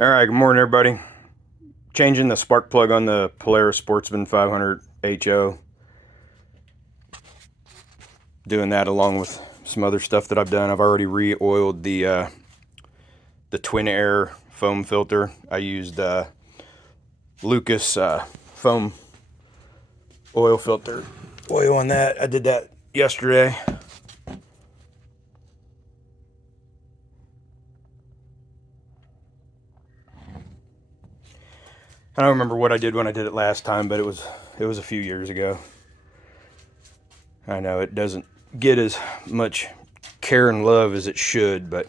All right, good morning, everybody. Changing the spark plug on the Polaris Sportsman 500 HO. Doing that along with some other stuff that I've done. I've already re-oiled the twin air foam filter. I used Lucas foam oil filter oil on that. I did that yesterday. I don't remember what I did when I did it last time, but it was a few years ago. I know it doesn't get as much care and love as it should, but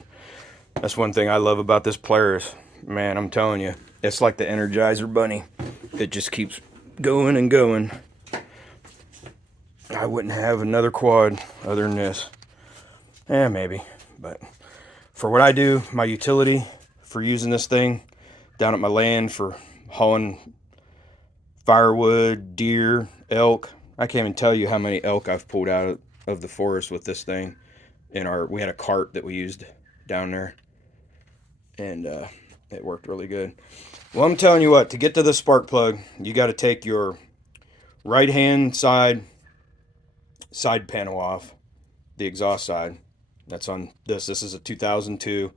that's one thing I love about this Polaris. Man, I'm telling you, it's like the Energizer Bunny. It just keeps going and going. I wouldn't have another quad other than this. Maybe, but for what I do, my utility for using this thing down at my land for hauling firewood, deer, elk. I can't even tell you how many elk I've pulled out of the forest with this thing. We had a cart that we used down there, and it worked really good. Well, I'm telling you what, to get to the spark plug, you got to take your right hand side panel off, the exhaust side. That's on this. This is a 2002.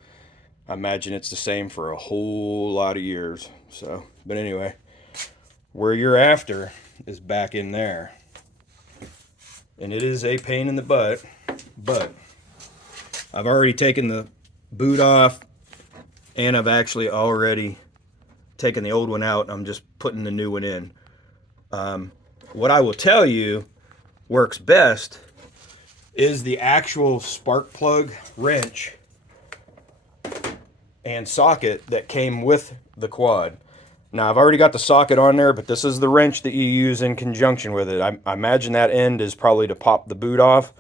I imagine it's the same for a whole lot of years. So, but anyway, where you're after is back in there. And it is a pain in the butt, but I've already taken the boot off, and I've actually already taken the old one out. I'm just putting the new one in. What I will tell you works best is the actual spark plug wrench and socket that came with the quad. Now, I've already got the socket on there, but this is the wrench that you use in conjunction with it. I imagine that end is probably to pop the boot off.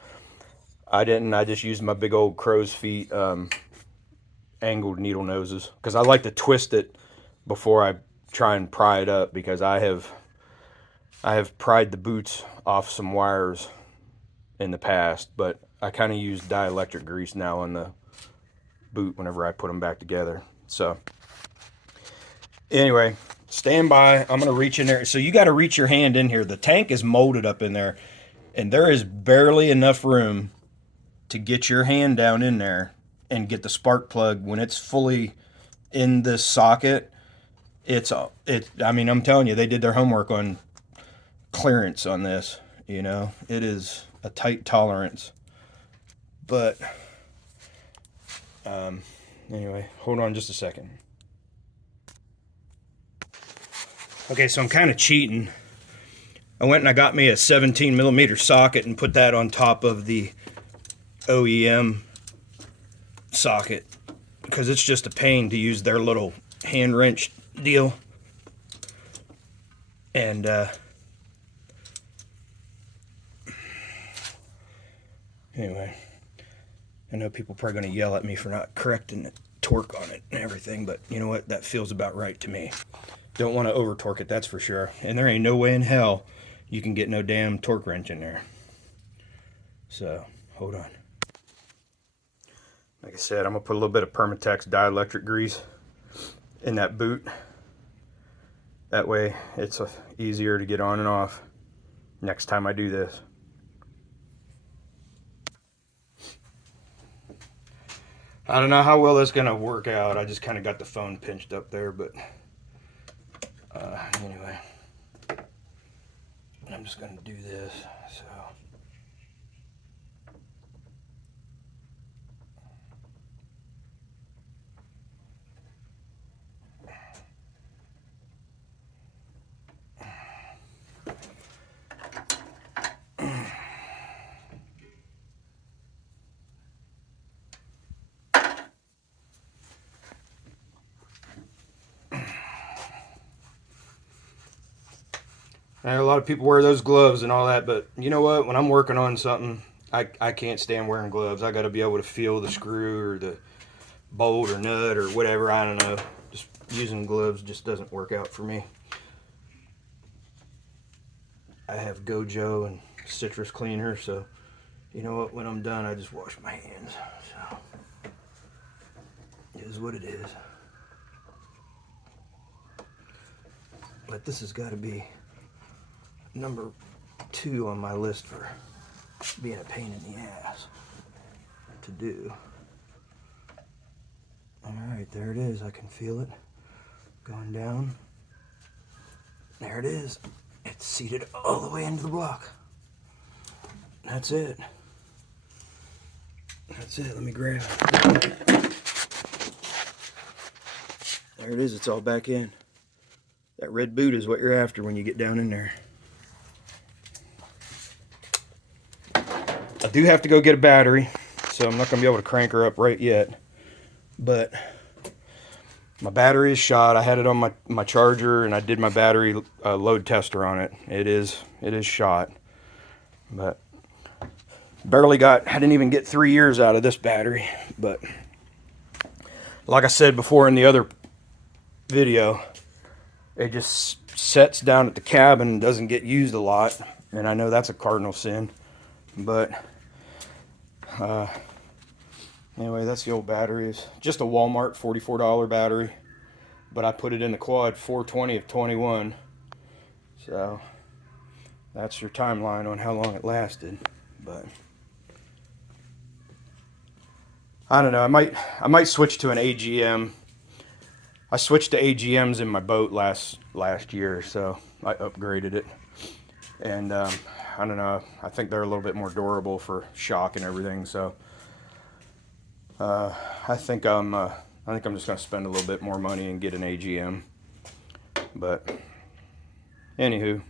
I didn't. I just used my big old crow's feet angled needle noses because I like to twist it before I try and pry it up, because I have pried the boots off some wires in the past, but I kind of use dielectric grease now on the boot whenever I put them back together. So anyway, stand by. I'm going to reach in there. So you got to reach your hand in here. The tank is molded up in there, and there is barely enough room to get your hand down in there and get the spark plug when it's fully in this socket. I mean, I'm telling you, they did their homework on clearance on this. You know, it is a tight tolerance. But anyway, hold on just a second. Okay, so I'm kind of cheating. I went and I got me a 17 millimeter socket and put that on top of the OEM socket, because it's just a pain to use their little hand wrench deal. And anyway, I know people are probably going to yell at me for not correcting the torque on it and everything, but you know what? That feels about right to me. Don't want to over torque it, that's for sure. And there ain't no way in hell you can get no damn torque wrench in there. So, hold on. Like I said, I'm going to put a little bit of Permatex dielectric grease in that boot. That way it's easier to get on and off next time I do this. I don't know how well that's going to work out. I just kind of got the phone pinched up there, but anyway, I'm just going to do this. So a lot of people wear those gloves and all that, but you know what? When I'm working on something, I can't stand wearing gloves. I got to be able to feel the screw or the bolt or nut or whatever. I don't know. Just using gloves just doesn't work out for me. I have Gojo and citrus cleaner, so you know what? When I'm done, I just wash my hands. So it is what it is. But this has got to be number 2 on my list for being a pain in the ass to do. Alright, there it is. I can feel it going down. There it is. It's seated all the way into the block. That's it. That's it. Let me grab it. There it is. It's all back in. That red boot is what you're after when you get down in there. I do have to go get a battery, so I'm not going to be able to crank her up right yet. But my battery is shot. I had it on my charger, and I did my battery load tester on it. It is shot. But I didn't even get 3 years out of this battery. But like I said before in the other video, it just sets down at the cabin and doesn't get used a lot. And I know that's a cardinal sin. But anyway, that's the old batteries. Just a Walmart $44 battery. But I put it in the quad 420 of 21. So that's your timeline on how long it lasted. But I don't know. I might switch to an AGM. I switched to AGMs in my boat last year, so I upgraded it. And I don't know. I think they're a little bit more durable for shock and everything. So I think I'm just gonna spend a little bit more money and get an AGM. But anywho,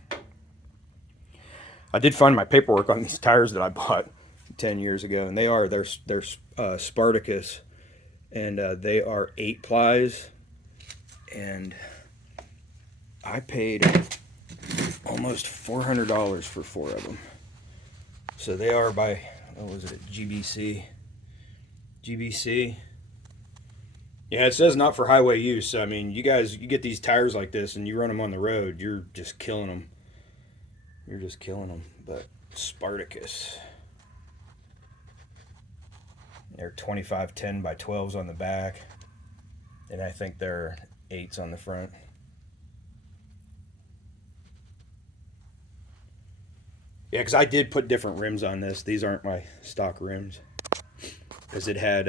I did find my paperwork on these tires that I bought 10 years ago, and they're Spartacus, and they are 8 plies, and I paid almost $400 for 4 of them. So they are by, what was it, GBC. Yeah, it says not for highway use. I mean, you get these tires like this and you run them on the road, you're just killing them. You're just killing them. But Spartacus. They're 25-10 by 12s on the back. And I think they're 8s on the front. Yeah, because I did put different rims on this. These aren't my stock rims. Because it had,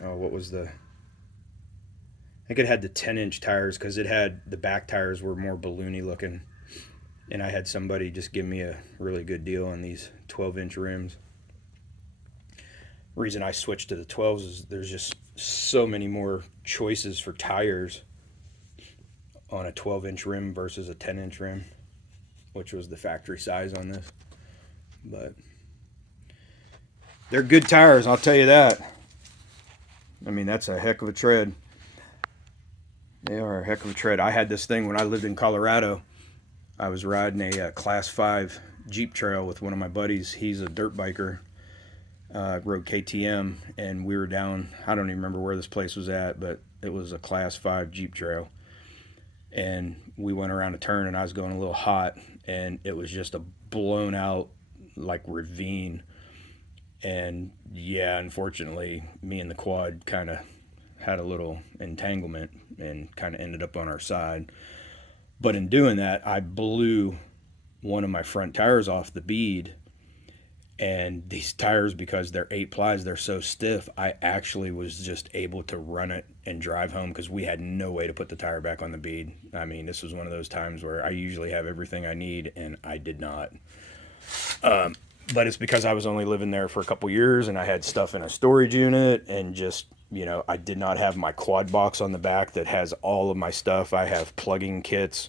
what was the... I think it had the 10-inch tires, because it had, the back tires were more balloony looking. And I had somebody just give me a really good deal on these 12-inch rims. The reason I switched to the 12s is there's just so many more choices for tires on a 12-inch rim versus a 10-inch rim, which was the factory size on this. But they're good tires, I'll tell you that. I mean, that's a heck of a tread. They are a heck of a tread. I had this thing when I lived in Colorado. I was riding a Class 5 Jeep trail with one of my buddies. He's a dirt biker. Rode KTM, and we were down, I don't even remember where this place was at, but it was a Class 5 Jeep trail. And we went around a turn, and I was going a little hot, and it was just a blown out, like, ravine. And yeah, unfortunately, me and the quad kind of had a little entanglement and kind of ended up on our side. But in doing that, I blew one of my front tires off the bead. And these tires, because they're 8 plies, they're so stiff, I actually was just able to run it and drive home because we had no way to put the tire back on the bead. I mean, this was one of those times where I usually have everything I need, and I did not. But it's because I was only living there for a couple years, and I had stuff in a storage unit, and just, you know, I did not have my quad box on the back that has all of my stuff. I have plugging kits,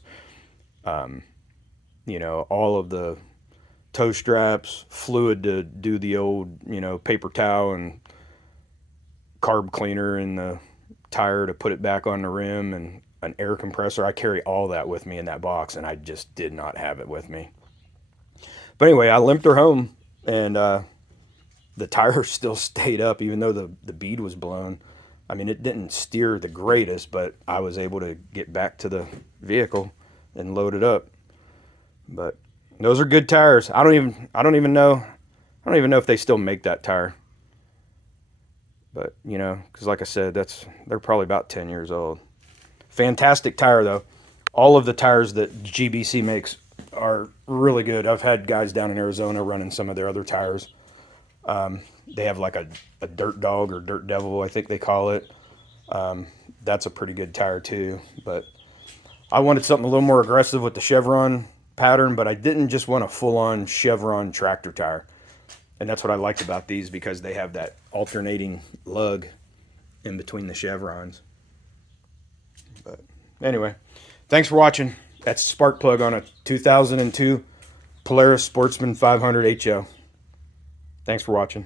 you know, all of the toe straps, fluid to do the old, you know, paper towel and carb cleaner in the tire to put it back on the rim, and an air compressor. I carry all that with me in that box, and I just did not have it with me. But anyway, I limped her home, and the tire still stayed up even though the bead was blown. I mean, it didn't steer the greatest, but I was able to get back to the vehicle and load it up. But those are good tires. I don't even know if they still make that tire. But, you know, because like I said, they're probably about 10 years old. Fantastic tire though. all of the tires that GBC makes are really good. I've had guys down in Arizona running some of their other tires. They have like a Dirt Dog or Dirt Devil, I think they call it. That's a pretty good tire too. But I wanted something a little more aggressive with the chevron pattern, but I didn't just want a full-on chevron tractor tire. And that's what I liked about these, because they have that alternating lug in between the chevrons. But anyway, thanks for watching. That's spark plug on a 2002 Polaris Sportsman 500 HO. Thanks for watching.